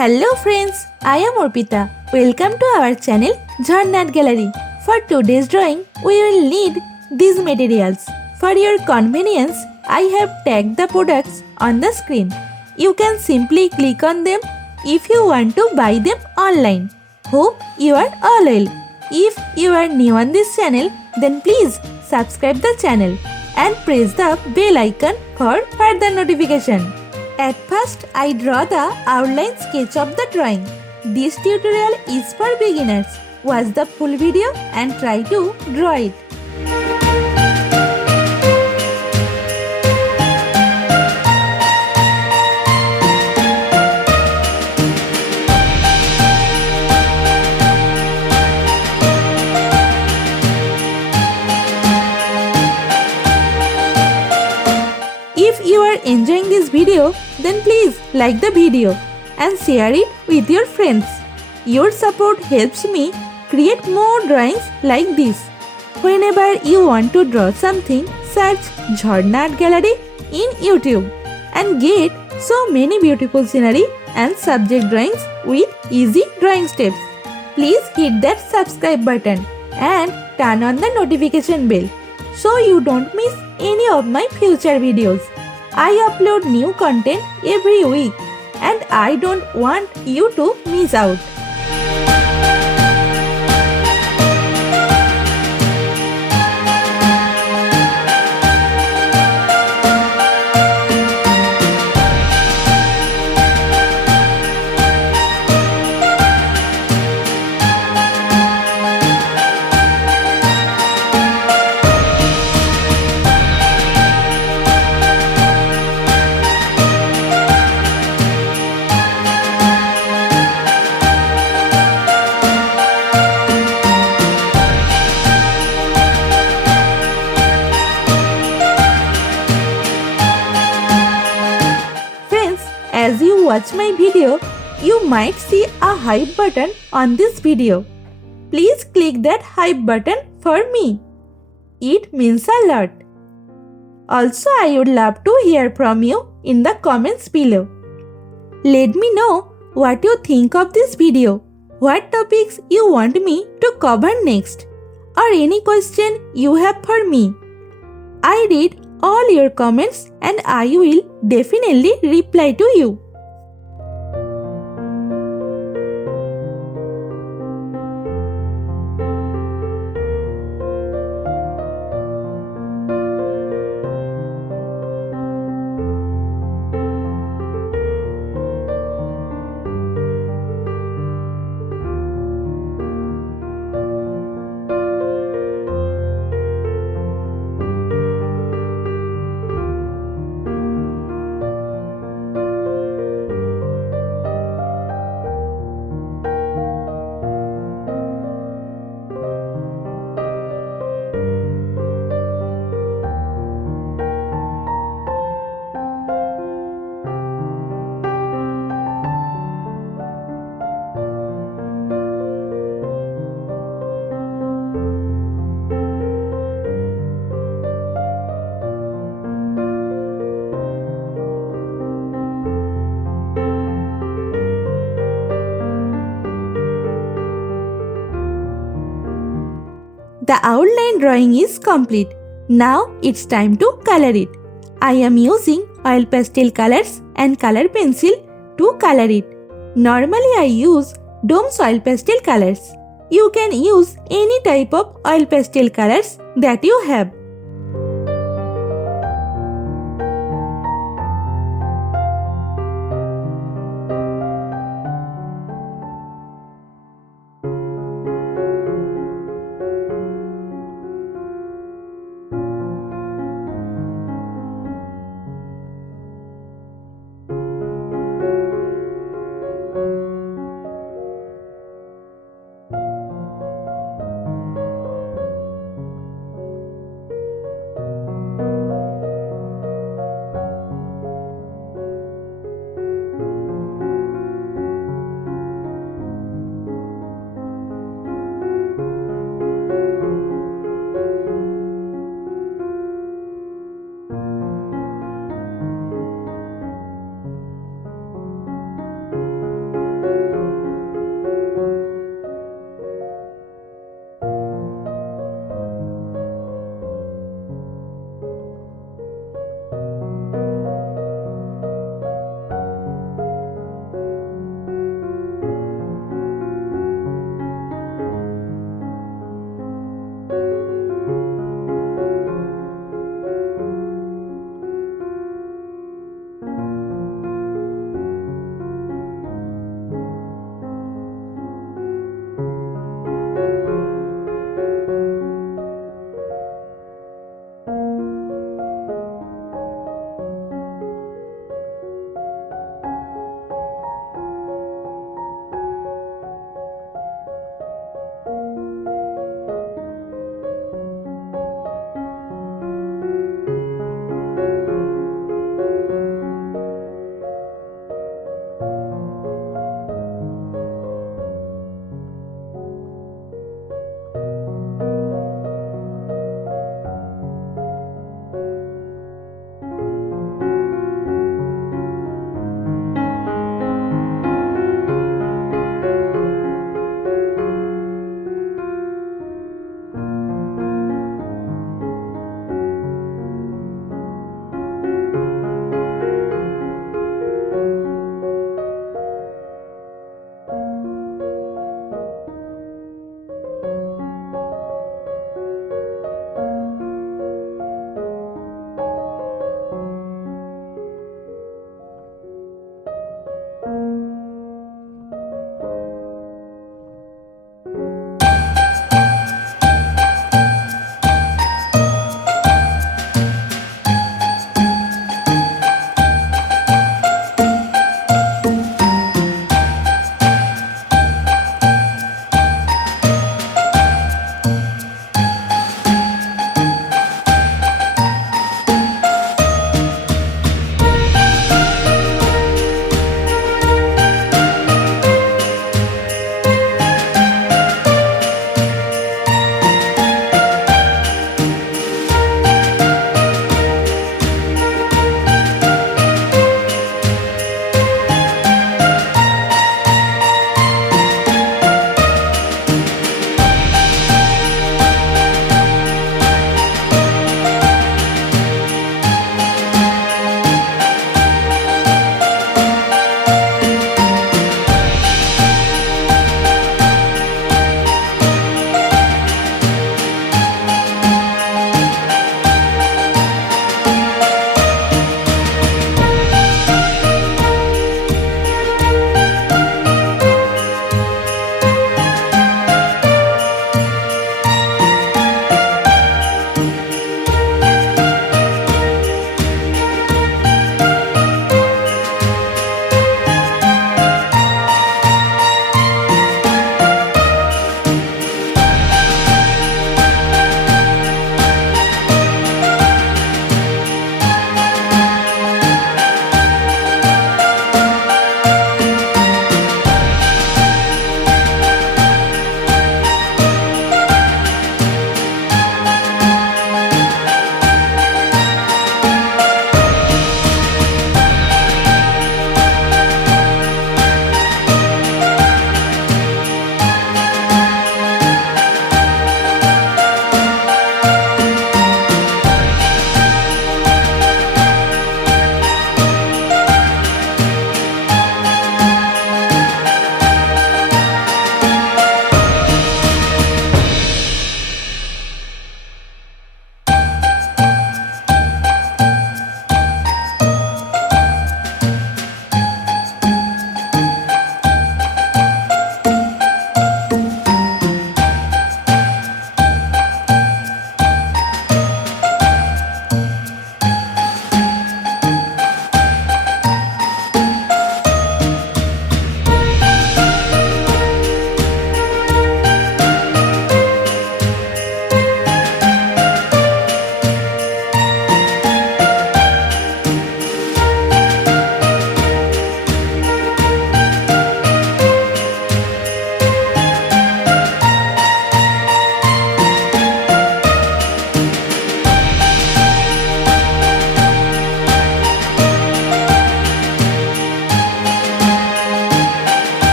Hello friends, I am Arpita. Welcome to our channel Jharna Gallery. For today's drawing, we will need these materials. For your convenience, I have tagged the products on the screen. You can simply click on them if you want to buy them online. Hope you are all well. If you are new on this channel, then please subscribe the channel and press the bell icon for further notification. At first, I draw the outline sketch of the drawing. This tutorial is for beginners. Watch the full video and try to draw it. If you are enjoying this video, then please like the video and share it with your friends. Your support helps me create more drawings like this. Whenever you want to draw something, search Jharna Art Gallery in YouTube and get so many beautiful scenery and subject drawings with easy drawing steps. Please hit that subscribe button and turn on the notification bell so you don't miss any of my future videos. I upload new content every week and I don't want you to miss out. As you watch my video, you might see a hype button on this video. Please click that hype button for me. It means a lot. Also, I would love to hear from you in the comments below. Let me know what you think of this video, what topics you want me to cover next, or any question you have for me. I read all your comments and I will definitely reply to you. The outline drawing is complete. Now it's time to color it. I am using oil pastel colors and color pencil to color it. Normally I use Dome's oil pastel colors. You can use any type of oil pastel colors that you have.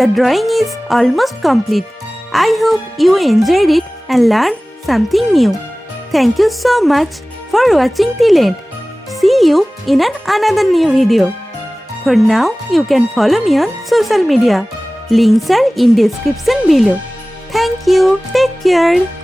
The drawing is almost complete. I hope you enjoyed it and learned something new. Thank you so much for watching till end. See you in another new video. For now, you can follow me on social media. Links are in description below. Thank you. Take care.